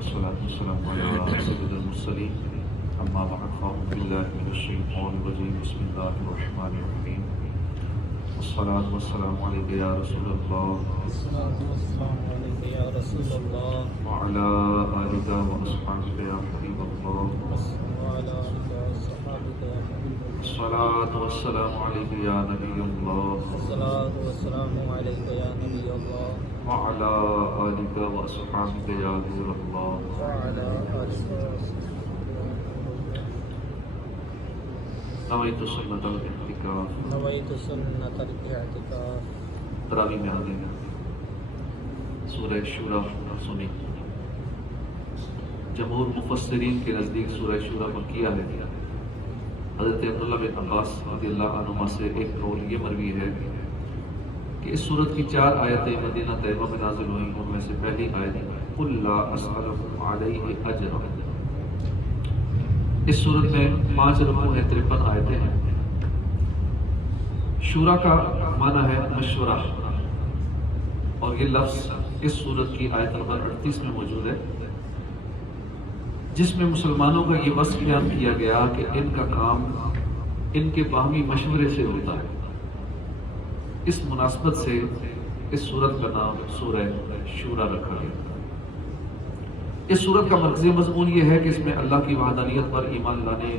والصلاة والسلام على سيد المرسلين أما بعد فأعوذ بالله من الشيطان الرجيم بسم الله الرحمن الرحيم والصلاة والسلام عليك يا رسول الله وعلى آلك وأصحابك يا حبيب الله الصلاة والسلام عليك يا نبي الله وعلى آلك وأصحابك يا نور الله نويت سنة الاعتكاف تراویح میں حاضر ہیں سورہ شورى سنی جمہور مفسرین کے نزدیک سورہ شورى مکیہ ہے۔ حضرت عبداللہ بن عباس رضی اللہ عنہما سے ایک قول یہ مروی ہے کہ اس سورت کی 4 آیتیں مدینہ طیبہ میں نازل ہوئیں، ان میں سے پہلی آیت قل لا اسألکم علیہ اجرا۔ اس سورت میں 5 رکوع ہیں، 53 آیتیں ہیں۔ شورا کا معنی ہے مشورہ، اور یہ لفظ اس سورت کی آیت نمبر 38 میں موجود ہے، جس میں مسلمانوں کا یہ وصف بیان کیا گیا کہ ان کا کام ان کے باہمی مشورے سے ہوتا ہے۔ اس مناسبت سے اس سورت کا نام سورہ شورى رکھا گیا۔ اس سورت کا مرکزی مضمون یہ ہے کہ اس میں اللہ کی وحدانیت پر ایمان لانے،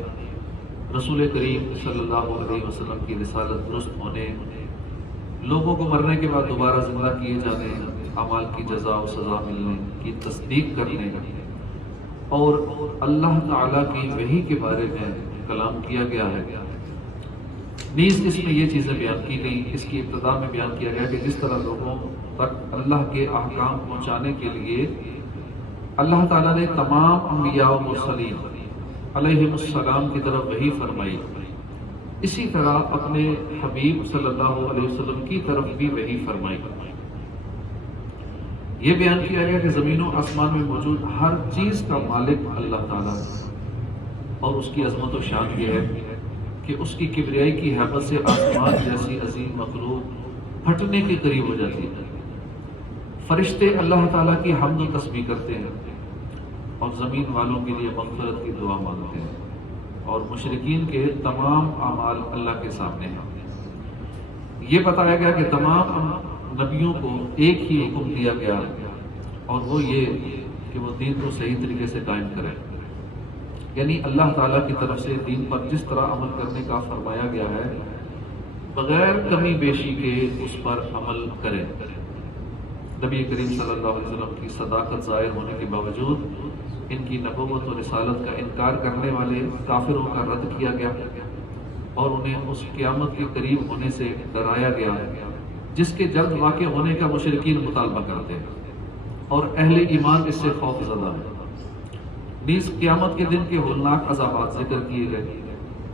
رسول کریم صلی اللہ علیہ وسلم کی رسالت درست ہونے، لوگوں کو مرنے کے بعد دوبارہ زندہ کیے جانے، اعمال کی جزا و سزا ملنے کی تصدیق کرنے، اور اللہ تعالیٰ کی وحی کے بارے میں کلام کیا گیا ہے۔ نیز اس میں یہ چیزیں بیان کی گئیں، اس کی ابتدا میں بیان کیا گیا کہ جس طرح لوگوں تک اللہ کے احکام پہنچانے کے لیے اللہ تعالیٰ نے تمام انبیاء و مرسلین علیہم السلام کی طرف وحی فرمائی، اسی طرح اپنے حبیب صلی اللہ علیہ وسلم کی طرف بھی وحی فرمائی۔ یہ بیان کیا گیا کہ زمین و آسمان میں موجود ہر چیز کا مالک اللہ تعالیٰ ہے، اور اس کی عظمت و شان یہ ہے کہ اس کی کبریائی کی ہیبت سے آسمان جیسی عظیم مخلوق پھٹنے کے قریب ہو جاتی ہے۔ فرشتے اللہ تعالیٰ کی حمد و تسبیح کرتے ہیں اور زمین والوں کے لیے مغفرت کی دعا مانگتے ہیں، اور مشرکین کے تمام اعمال اللہ کے سامنے ہیں۔ یہ بتایا گیا کہ تمام نبیوں کو ایک ہی حکم دیا گیا، اور وہ یہ کہ وہ دین کو صحیح طریقے سے قائم کریں، یعنی اللہ تعالیٰ کی طرف سے دین پر جس طرح عمل کرنے کا فرمایا گیا ہے بغیر کمی بیشی کے اس پر عمل کریں۔ نبی کریم صلی اللہ علیہ وسلم کی صداقت ظاہر ہونے کے باوجود ان کی نبوت و رسالت کا انکار کرنے والے کافروں کا رد کیا گیا، اور انہیں اس قیامت کے قریب ہونے سے ڈرایا گیا جس کے جلد واقع ہونے کا مشرکین مطالبہ کرتے ہیں، اور اہل ایمان اس سے خوف زدہ ہے۔ نیز قیامت کے دن کے ہولناک عذابات ذکر کیے گئے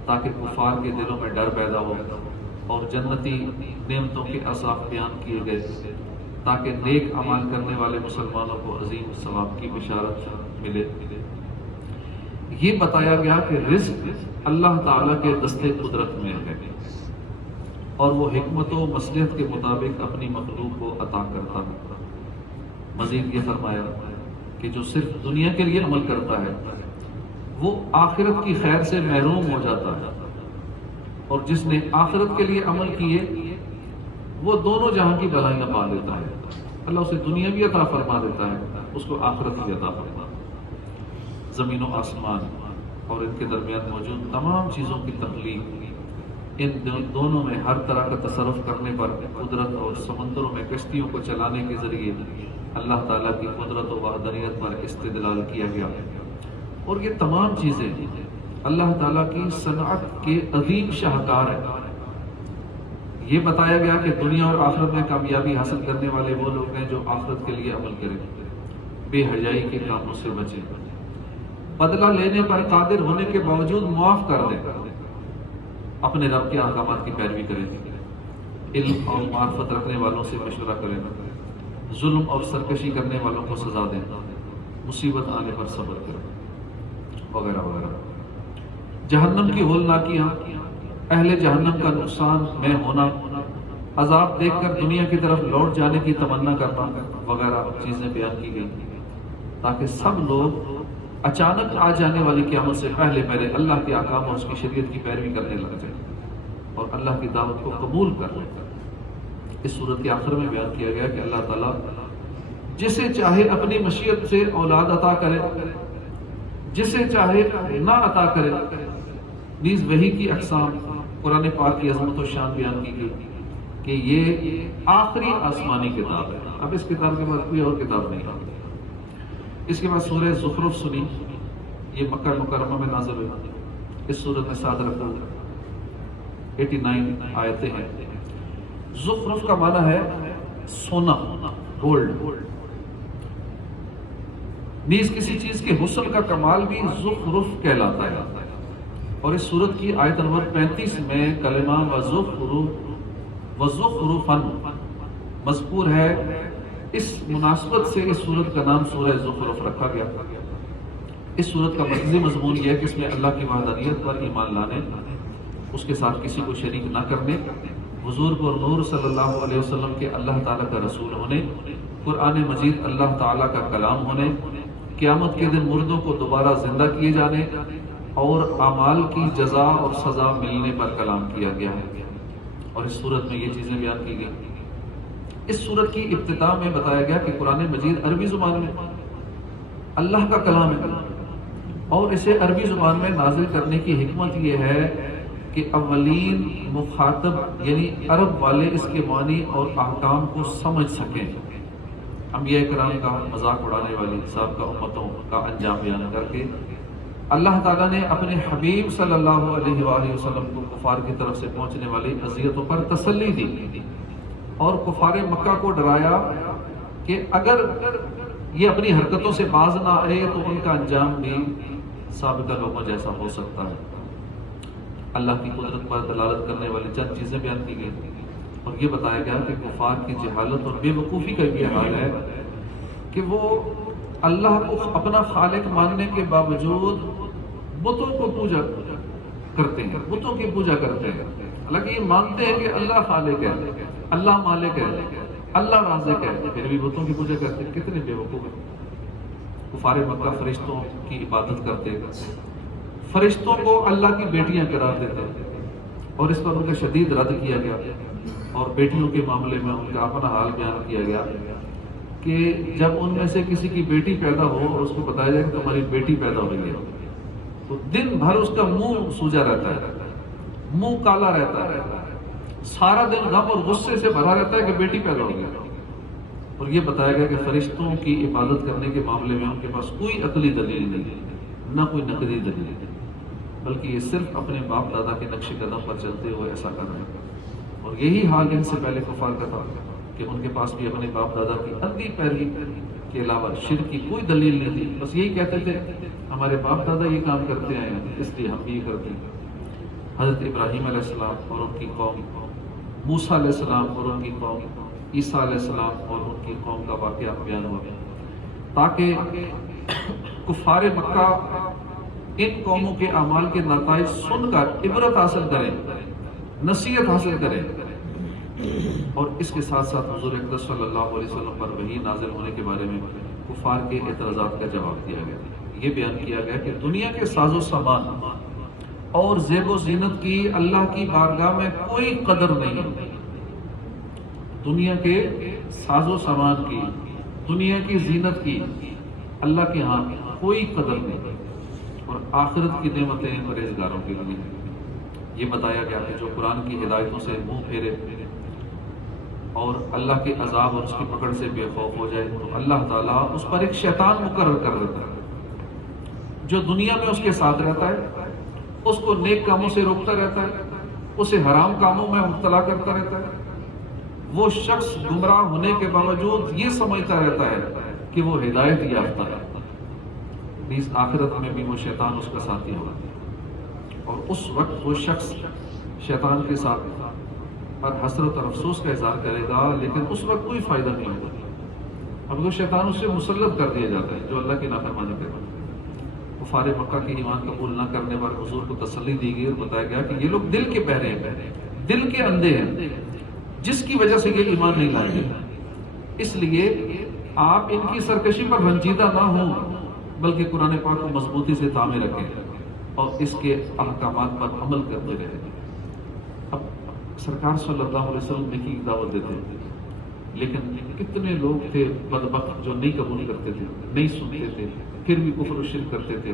تاکہ کفار کے دلوں میں ڈر پیدا ہو، اور جنتی نعمتوں کے اوصاف بیان کیے گئے تاکہ نیک اعمال کرنے والے مسلمانوں کو عظیم ثواب کی بشارت ملے۔ یہ بتایا گیا کہ رزق اللہ تعالیٰ کے دستے قدرت میں ہے، اور وہ حکمت و مصلحت کے مطابق اپنی مخلوق کو عطا کرتا ہے۔ مزید یہ فرمایا کہ جو صرف دنیا کے لیے عمل کرتا ہے وہ آخرت کی خیر سے محروم ہو جاتا ہے، اور جس نے آخرت کے لیے عمل کیے وہ دونوں جہاں کی بھلائیاں پا لیتا ہے۔ اللہ اسے دنیا بھی عطا فرما دیتا ہے، اس کو آخرت بھی عطا فرما۔ زمین و آسمان اور ان کے درمیان موجود تمام چیزوں کی تخلیق، ان دونوں میں ہر طرح کا تصرف کرنے پر قدرت، اور سمندروں میں کشتیوں کو چلانے کے ذریعے اللہ تعالیٰ کی قدرت و وحدانیت پر استدلال کیا گیا، اور یہ تمام چیزیں اللہ تعالیٰ کی صنعت کے عظیم شاہکار ہیں۔ یہ بتایا گیا کہ دنیا اور آخرت میں کامیابی حاصل کرنے والے وہ لوگ ہیں جو آخرت کے لیے عمل کریں، بے حیائی کے کاموں سے بچیں، بدلہ لینے پر قادر ہونے کے باوجود معاف کر دیں، اپنے رب کے احکامات کی پیروی کریں، علم اور معرفت رکھنے والوں سے مشورہ کریں، ظلم اور سرکشی کرنے والوں کو سزا دیں، مصیبت آنے پر صبر کریں، وغیرہ وغیرہ۔ جہنم کی ہولناکیاں، اہل جہنم کا نقصان میں ہونا، عذاب دیکھ کر دنیا کی طرف لوٹ جانے کی تمنا کرنا وغیرہ چیزیں بیان کی گئی۔ تاکہ سب لوگ اچانک آ جانے والی قیامت سے پہلے پہلے اللہ کے احکام اور اس کی شریعت کی پیروی کرنے لگ جائیں اور اللہ کی دعوت کو قبول کر لیں۔ اس صورت کے آخر میں بیان کیا گیا کہ اللہ تعالیٰ جسے چاہے اپنی مشیت سے اولاد عطا کرے، جسے چاہے نہ عطا کرے۔ نیز وحی کی اقسام، قرآن پاک کی عظمت و شان بیان کی گئی کہ یہ آخری آسمانی کتاب ہے، اب اس کتاب کے بعد کوئی اور کتاب نہیں آتی۔ اس کے بعد سورہ زخرف سنی، یہ مکہ مکرمہ میں نازل ہوئی۔ اس سورت میں 7 رکوع 89 آیتیں ہیں۔ زخرف کا معنی ہے سونا، گولڈ۔ نیز کسی چیز کے حسن کا کمال بھی زخرف کہلاتا ہے۔ اور اس سورت کی آیت نمبر 35 میں کلمہ وزخرفن مذکور ہے۔ اس مناسبت سے اس سورت کا نام سورہ زخرف رکھا گیا۔ اس سورت کا مرکزی مضمون یہ ہے کہ اس میں اللہ کی وحدانیت پر ایمان لانے، اس کے ساتھ کسی کو شریک نہ کرنے، حضور پر نور صلی اللہ علیہ وسلم کے اللہ تعالیٰ کا رسول ہونے، قرآن مجید اللہ تعالیٰ کا کلام ہونے، قیامت کے دن مردوں کو دوبارہ زندہ کیے جانے اور اعمال کی جزا اور سزا ملنے پر کلام کیا گیا ہے۔ اور اس صورت میں یہ چیزیں بیان کی گئی۔ اس صورت کی ابتدا میں بتایا گیا کہ قرآن مجید عربی زبان میں اللہ کا کلام ہے اور اسے عربی زبان میں نازل کرنے کی حکمت یہ ہے کہ اولین مخاطب یعنی عرب والے اس کے معنی اور احکام کو سمجھ سکیں۔ انبیاء کرام کا مذاق اڑانے والی سابقہ امتوں کا انجام بیان کر کے اللہ تعالیٰ نے اپنے حبیب صلی اللہ علیہ وآلہ وسلم کو کفار کی طرف سے پہنچنے والی اذیتوں پر تسلی دی اور کفار مکہ کو ڈرایا کہ اگر یہ اپنی حرکتوں سے باز نہ آئے تو ان کا انجام بھی سابقہ لوگوں جیسا ہو سکتا ہے۔ اللہ کی قدرت پر دلالت کرنے والی چند چیزیں بیان کی گئی اور یہ بتایا گیا کہ کفار کی جہالت اور بے وقوفی کا یہ حال ہے کہ وہ اللہ کو اپنا خالق ماننے کے باوجود بتوں کو پوجا کرتے ہیں، بتوں کی پوجا کرتے ہیں، حالانکہ یہ مانتے ہیں کہ اللہ خالق ہے، اللہ مالک ہے، اللہ رازق ہے، پھر بھی بتوں کی پوجا کرتے ہیں۔ کتنے بے وقوف ہیں۔ کفار مکہ فرشتوں کی عبادت کرتے ہیں، فرشتوں کو اللہ کی بیٹیاں قرار دیتے ہیں اور اس پر ان کا شدید رد کیا گیا اور بیٹیوں کے معاملے میں ان کا اپنا حال بیان کیا گیا کہ جب ان میں سے کسی کی بیٹی پیدا ہو اور اس کو بتایا جائے کہ تمہاری بیٹی پیدا ہو رہی ہے تو دن بھر اس کا منہ سوجا رہتا ہے، منہ کالا رہتا ہے، سارا دن غم اور غصے سے بھرا رہتا ہے کہ بیٹی پیدا ہو گئی۔ اور یہ بتایا گیا کہ فرشتوں کی عبادت کرنے کے معاملے میں ان کے پاس کوئی عقلی دلیل نہیں، نہ کوئی نقلی دلیل، بلکہ یہ صرف اپنے باپ دادا کے نقش قدم پر چلتے ہوئے ایسا کر رہے ہیں۔ اور یہی حال ان سے پہلے کفار کا تھا کہ ان کے پاس بھی اپنے باپ دادا کی اندھی پیروی کے علاوہ شرک کی کوئی دلیل نہیں تھی، بس یہی کہتے تھے ہمارے باپ دادا یہ کام کرتے آئے ہیں اس لیے ہم بھی یہ کرتے ہیں۔ حضرت ابراہیم علیہ السلام اور ان کی قوم، موسیٰ علیہ السلام اور ان کی قوم، عیسیٰ علیہ السلام اور ان کی قوم کا واقعہ بیان ہوا تاکہ کفار مکہ ان قوموں کے اعمال کے نتائج سن کر عبرت حاصل کریں، نصیحت حاصل کریں۔ اور اس کے ساتھ ساتھ حضور اقدس صلی اللہ علیہ وسلم پر وحی نازل ہونے کے بارے میں کفار کے اعتراضات کا جواب دیا گیا۔ یہ بیان کیا گیا کہ دنیا کے ساز و سامان اور زیب و زینت کی اللہ کی بارگاہ میں کوئی قدر نہیں، دنیا کے ساز و سامان کی، دنیا کی زینت کی اللہ کے ہاں کوئی قدر نہیں، اور آخرت کی نعمتیں پرہیزگاروں کے لیے۔ یہ بتایا گیا کہ جو قرآن کی ہدایتوں سے منہ پھیرے اور اللہ کے عذاب اور اس کی پکڑ سے بے خوف ہو جائے تو اللہ تعالیٰ اس پر ایک شیطان مقرر کر دیتا ہے جو دنیا میں اس کے ساتھ رہتا ہے، اس کو نیک کاموں سے روکتا رہتا ہے، اسے حرام کاموں میں مبتلا کرتا رہتا ہے۔ وہ شخص گمراہ ہونے کے باوجود یہ سمجھتا رہتا ہے کہ وہ ہدایت یافتہ ہے، اس آخرت میں بھی وہ شیطان اس کا ساتھی ہوگا، اور اس وقت وہ شخص شیطان کے ساتھ پر حسرت اور افسوس کا اظہار کرے گا، لیکن اس وقت کوئی فائدہ نہیں ہوگا۔ اب وہ شیطان اس سے مسلط کر دیا جاتا ہے جو اللہ کی نافرمانی کرتا ہے۔ کفار مکہ کی ایمان قبول نہ کرنے پر حضور کو تسلی دی گئی اور بتایا گیا کہ یہ لوگ دل کے بہرے ہیں، دل کے اندھے ہیں، جس کی وجہ سے یہ ایمان نہیں لائیں گے۔ اس لیے آپ ان کی سرکشی پر رنجیدہ نہ ہوں، بلکہ قرآن پاک کو مضبوطی سے تھامے رکھیں اور اس کے احکامات پر عمل کرتے رہیں۔ اب سرکار صلی اللہ علیہ وسلم نیکی کی دعوت دیتے ہیں، لیکن کتنے لوگ تھے بدبخت جو نہیں قبول کرتے تھے، نہیں سنتے تھے، پھر بھی کفر و شرک کرتے تھے۔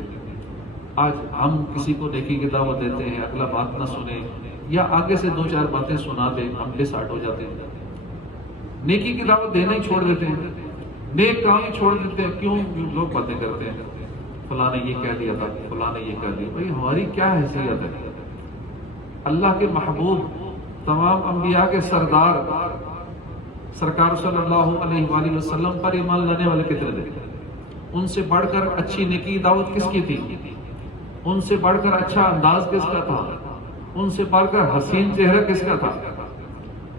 آج ہم کسی کو نیکی کی دعوت دیتے ہیں، اگلا بات نہ سنے یا آگے سے دو چار باتیں سنا دیں، ہم ڈسہارٹ ہو جاتے ہیں، نیکی کی دعوت دینا ہی چھوڑ دیتے ہیں، نیک کام ہی چھوڑ دیتے ہیں۔ کیوں؟ لوگ باتیں کرتے ہیں، فلاں نے یہ کہہ دیا تھا، فلاں نے یہ کہہ دیا۔ بھائی ہماری کیا حیثیت ہے؟ اللہ کے محبوب، تمام انبیاء کے سردار سرکار صلی اللہ علیہ وآلہ وسلم پر ایمان لانے والے کتنے تھے؟ ان سے بڑھ کر اچھی نیکی دعوت کس کی تھی؟ ان سے بڑھ کر اچھا انداز کس کا تھا؟ ان سے بڑھ کر حسین چہرہ کس کا تھا؟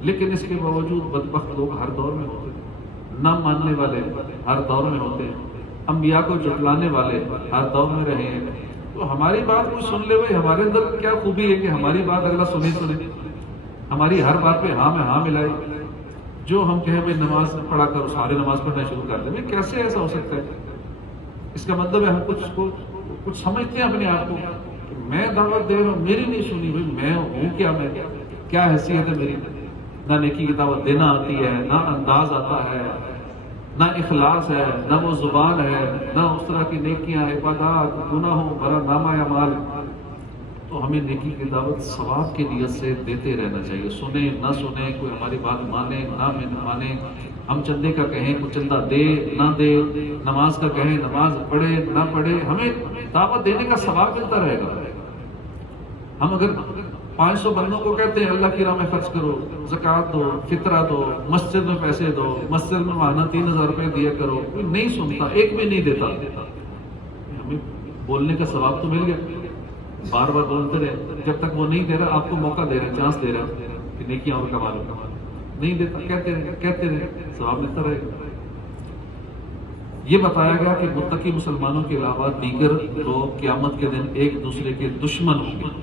لیکن اس کے باوجود بدبخت لوگ ہر دور میں ہوتے ہیں، نہ ماننے والے ہر دور میں ہوتے ہیں، انبیاء کو جھٹلانے والے ہر دور میں رہے ہیں۔ تو ہماری بات کوئی سن لے، بھائی ہمارے اندر کیا خوبی ہے کہ ہماری بات اگلا سنے، ہماری ہر بات پہ ہاں میں ہاں ملائے، جو ہم کہیں بھائی نماز پڑھا کر سارے نماز پڑھنا شروع کر دیں۔ بھائی کیسے ایسا ہو سکتا ہے؟ اس کا مطلب ہے ہم کچھ سمجھتے ہیں اپنے آپ کو کہ میں دعوت دے رہا ہوں، میری نہیں سنی، بھائی میں ہوں کیا، میں کیا حیثیت ہے میری؟ نہ نیکی کی دعوت دینا آتی ہے، نہ انداز آتا ہے، نہ اخلاص ہے، نہ وہ زبان ہے، نہ اس طرح کی نیکیاں، عبادات، گناہوں بھرا نامہ اعمال۔ تو ہمیں نیکی کی دعوت ثواب کی نیت سے دیتے رہنا چاہیے، سنیں نہ سنیں، کوئی ہماری بات مانے نہ مانے، ہم چندے کا کہیں کوئی چندہ دے نہ دے، نماز کا کہیں نماز پڑھے نہ پڑھے، ہمیں دعوت دینے کا ثواب ملتا رہے گا۔ ہم اگر 500 بندوں کو کہتے ہیں اللہ کی راہ میں خرچ کرو، زکوٰۃ دو، فطرہ دو، مسجد میں پیسے دو، مسجد میں ماہانہ 3000 روپے دیا کرو، کوئی نہیں سنتا، ایک بھی نہیں دیتا، ہمیں بولنے کا ثواب تو مل گیا، بار بار بولتے رہے، جب تک وہ نہیں دے رہا، آپ کو موقع دے رہا، چانس دے رہا کہ نیکیاں اور کما لو، نہیں دیتا، کہتے رہے، ثواب ملتا رہے گا۔ یہ بتایا گیا کہ متقی مسلمانوں کے علاوہ دیگر لوگ قیامت کے دن ایک دوسرے کے دشمن ہوں گے،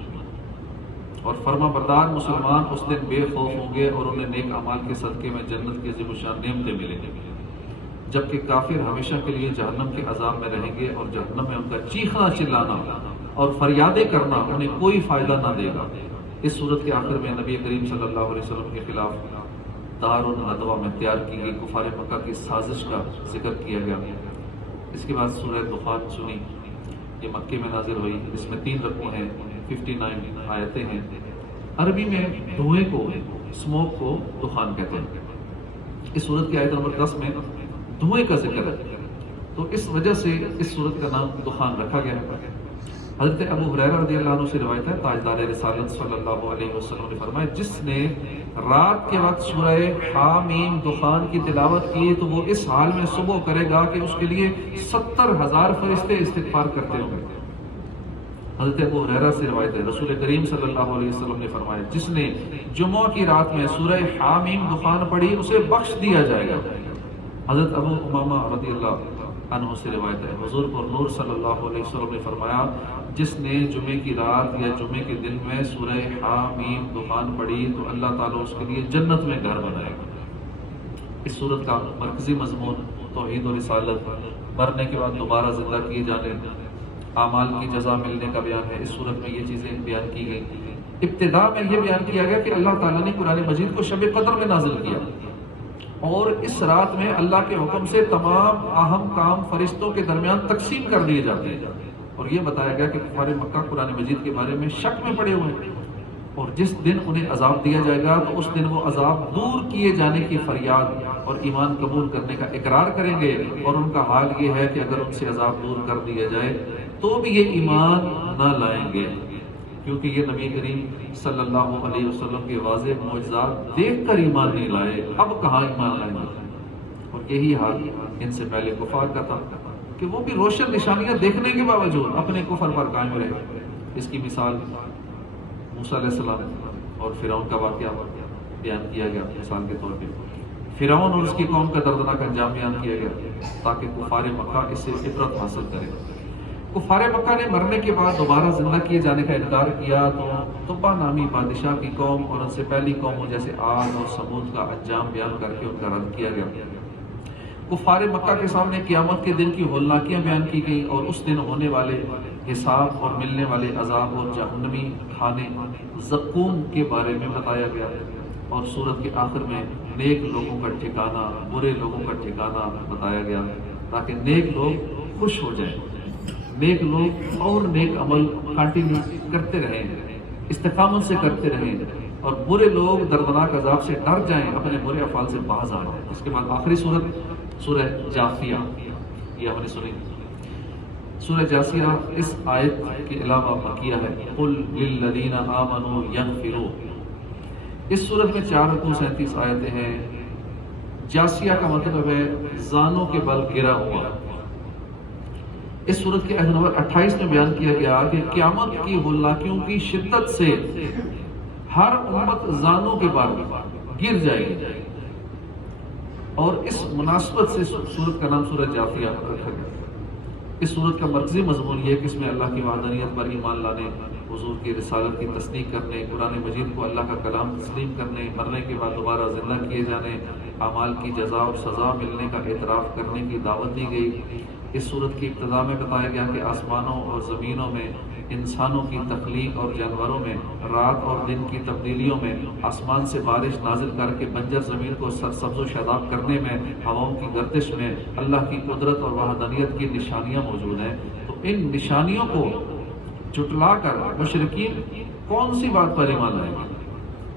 اور فرما بردار مسلمان اس دن بے خوف ہوں گے اور انہیں نیک اعمال کے صدقے میں جنت کی عظیم الشان نعمتیں ملیں گی، جبکہ کافر ہمیشہ کے لیے جہنم کے عذاب میں رہیں گے، اور جہنم میں ان کا چیخنا چلانا اور فریادیں کرنا انہیں کوئی فائدہ نہ دے گا۔ اس صورت کے آخر میں نبی کریم صلی اللہ علیہ وسلم کے خلاف دار الندوہ میں تیار کی گئی کفار مکہ کی سازش کا ذکر کیا گیا۔ اس کے بعد سورہ دخان سنی، یہ مکے میں نازل ہوئی، اس میں 3 رکوع ہیں، 59 آیتیں ہیں۔ عربی میں دھوئیں کو، اسموک کو دخان کہتے ہیں۔ اس صورت کی آیت نمبر 10 میں دھوئیں کا ذکر ہے، تو اس وجہ سے اس صورت کا نام دخان رکھا گیا ہے۔ حضرت ابو ہریرہ رضی اللہ عنہ سے روایت ہے، تاجدار رسالت صلی اللہ علیہ وسلم نے فرمایا، جس نے رات کے وقت سورہ حامیم دخان کی تلاوت کی تو وہ اس حال میں صبح کرے گا کہ اس کے لیے 70,000 فرشتے استغفار کرتے ہوں گے۔ حضرت ابو ہریرہ سے روایت ہے، رسول کریم صلی اللہ علیہ وسلم نے فرمایا، جس نے جمعہ کی رات میں سورہ حامیم دخان پڑھی اسے بخش دیا جائے گا۔ حضرت ابو امامہ رضی اللہ عنہ سے روایت ہے، حضور پر نور صلی اللہ علیہ وسلم نے فرمایا، جس نے جمعے کی رات یا جمعے کے دن میں سورہ حامیم دخان پڑھی تو اللہ تعالیٰ اس کے لیے جنت میں گھر بنائے گا۔ اس صورت کا مرکزی مضمون توحید و رسالت، مرنے کے بعد دوبارہ زندہ کیے جانے، اعمال کی جزا ملنے کا بیان ہے۔ اس صورت میں یہ چیزیں بیان کی گئی۔ ابتدا میں یہ بیان کیا گیا کہ اللہ تعالیٰ نے قرآن مجید کو شب قدر میں نازل کیا، اور اس رات میں اللہ کے حکم سے تمام اہم کام فرشتوں کے درمیان تقسیم کر دیے جاتے ہیں، اور یہ بتایا گیا کہ کفار مکہ قرآن مجید کے بارے میں شک میں پڑے ہوئے ہیں، اور جس دن انہیں عذاب دیا جائے گا تو اس دن وہ عذاب دور کیے جانے کی فریاد اور ایمان قبول کرنے کا اقرار کریں گے، اور ان کا حال یہ ہے کہ اگر ان سے عذاب دور کر دیا جائے تو بھی یہ ایمان نہ لائیں گے، کیونکہ یہ نبی کریم صلی اللہ علیہ وسلم کے واضح معجزات دیکھ کر ایمان نہیں لائے، اب کہاں ایمان لائیں گے۔ اور یہی حال ان سے پہلے کفار کا تھا کہ وہ بھی روشن نشانیاں دیکھنے کے باوجود اپنے کفر پر قائم رہے۔ اس کی مثال موسیٰ علیہ السلام اور فرعون کا واقعہ بیان کیا گیا، مثال کے طور پہ فرعون اور اس کی قوم کا دردناک انجام بیان کیا گیا تاکہ کفار مکہ اس سے عبرت حاصل کرے۔ کفار مکہ نے مرنے کے بعد دوبارہ زندہ کیے جانے کا انکار کیا تو تبع نامی بادشاہ کی قوم اور ان سے پہلی قوموں جیسے عاد اور ثمود کا انجام بیان کر کے ان کا رد کیا گیا۔ کفار مکہ کے سامنے قیامت کے دن کی ہولناکیاں بیان کی گئی اور اس دن ہونے والے حساب اور ملنے والے عذاب اور جہنمی کھانے زقوم کے بارے میں بتایا گیا، اور سورت کے آخر میں نیک لوگوں کا ٹھکانہ برے لوگوں کا ٹھکانہ بتایا گیا، تاکہ نیک لوگ خوش ہو جائیں، نیک لوگ اور نیک عمل کنٹینیو کرتے رہیں، استقامت سے کرتے رہیں، اور برے لوگ دردناک عذاب سے ڈر جائیں، اپنے برے افعال سے باز آ جائیں۔ اس کے بعد آخری سورت سورہ جاثیہ، یہ ہم نے سنی۔ سورہ جاثیہ اس آیت کے علاوہ بقیہ ہے، قل للذین آمنوا یغفروا۔ اس سورت میں 437 آیتیں ہیں۔ جاثیہ کا مطلب ہے زانوں کے بل گرا ہوا۔ اس سورت کے آیت نمبر 28 میں بیان کیا گیا کہ قیامت کی ہولناکیوں کی شدت سے ہر امت زانوں کے بل گر جائے گی، اور اس مناسبت سے سورت کا نام سورہ جاثیہ رکھا گیا۔ اس سورت کا مرکزی مضمون یہ ہے کہ اس میں اللہ کی وحدانیت پر ایمان لانے، حضور کی رسالت کی تصدیق کرنے، قرآن مجید کو اللہ کا کلام تسلیم کرنے، مرنے کے بعد دوبارہ زندہ کیے جانے، اعمال کی جزا اور سزا ملنے کا اعتراف کرنے کی دعوت دی گئی۔ اس سورت کی ابتدا میں بتایا گیا کہ آسمانوں اور زمینوں میں، انسانوں کی تخلیق اور جانوروں میں، رات اور دن کی تبدیلیوں میں، آسمان سے بارش نازل کر کے بنجر زمین کو سرسبز و شاداب کرنے میں، ہواؤں کی گردش میں اللہ کی قدرت اور وحدانیت کی نشانیاں موجود ہیں۔ تو ان نشانیوں کو جھٹلا کر مشرکین کون سی بات پر ایمان لائیں گے؟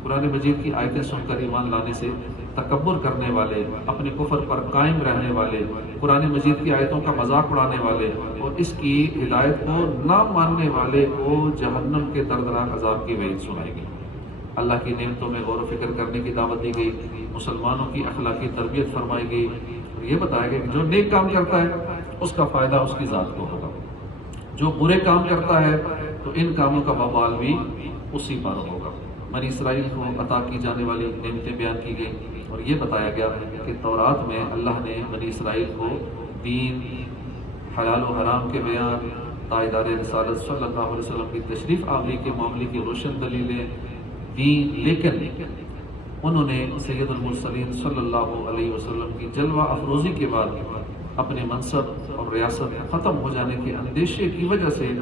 قرآن مجید کی آیتیں سن کر ایمان لانے سے تکبر کرنے والے، اپنے کفر پر قائم رہنے والے، قرآن مجید کی آیتوں کا مذاق اڑانے والے اور اس کی ہدایت کو نہ ماننے والے کو جہنم کے دردناک عذاب کی وعید سنائی گئی۔ اللہ کی نعمتوں میں غور و فکر کرنے کی دعوت دی گئی، مسلمانوں کی اخلاقی تربیت فرمائی گئی، اور یہ بتایا گیا کہ جو نیک کام کرتا ہے اس کا فائدہ اس کی ذات کو ہوگا، جو برے کام کرتا ہے تو ان کاموں کا وبال بھی اسی پر ہوگا۔ بنی اسرائیل کو عطا کی جانے والی نعمتیں بیان کی گئی، اور یہ بتایا گیا کہ تورات میں اللہ نے بنی اسرائیل کو دین، حلال و حرام کے بیان، تائیدار رسالت صلی اللہ علیہ وسلم کی تشریف آوری کے معاملے کی روشن دلیلیں دین، لیکن انہوں نے سید المرسلین صلی اللہ علیہ وسلم کی جلوہ افروزی کے بعد اپنے منصب اور ریاست ختم ہو جانے کے اندیشے کی وجہ سے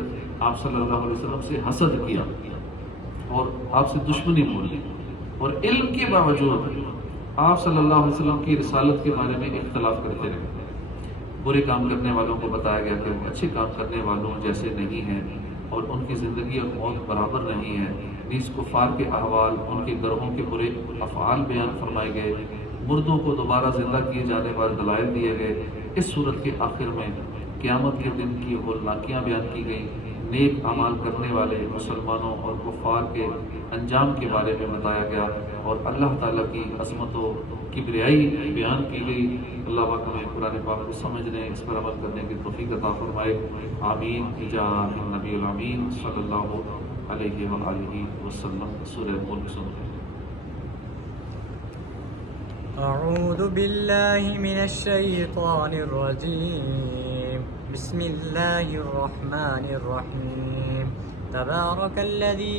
آپ صلی اللہ علیہ وسلم سے حسد کیا اور آپ سے دشمنی مول لی، اور علم کے باوجود آپ صلی اللہ علیہ وسلم کی رسالت کے بارے میں اختلاف کرتے رہے۔ برے کام کرنے والوں کو بتایا گیا کہ وہ اچھے کام کرنے والوں جیسے نہیں ہیں، اور ان کی زندگی اور موت برابر نہیں ہے۔ نیز کفار کے احوال، ان کے گروہوں کے برے افعال بیان فرمائے گئے، مردوں کو دوبارہ زندہ کیے جانے والے دلائل دیے گئے۔ اس سورت کے آخر میں قیامت کے دن کی ہولناکیاں بیان کی گئیں، نیک اعمال کرنے والے مسلمانوں اور کفار کے انجام کے بارے میں بتایا گیا، اور اللہ تعالیٰ کی عظمت و کبریائی بیان کی گئی۔ اللہ پاک ہمیں قرآن پاک کو سمجھنے، اس پر عمل کرنے کی توفیق عطا فرمائے، آمین بجاہ النبی الامین صلی اللہ علیہ وآلہ وسلم۔ سورہ ملک سنتے ہیں۔ اعوذ باللہ من الشیطان الرجیم، بسم اللہ الرحمن الرحیم، تبارک الذی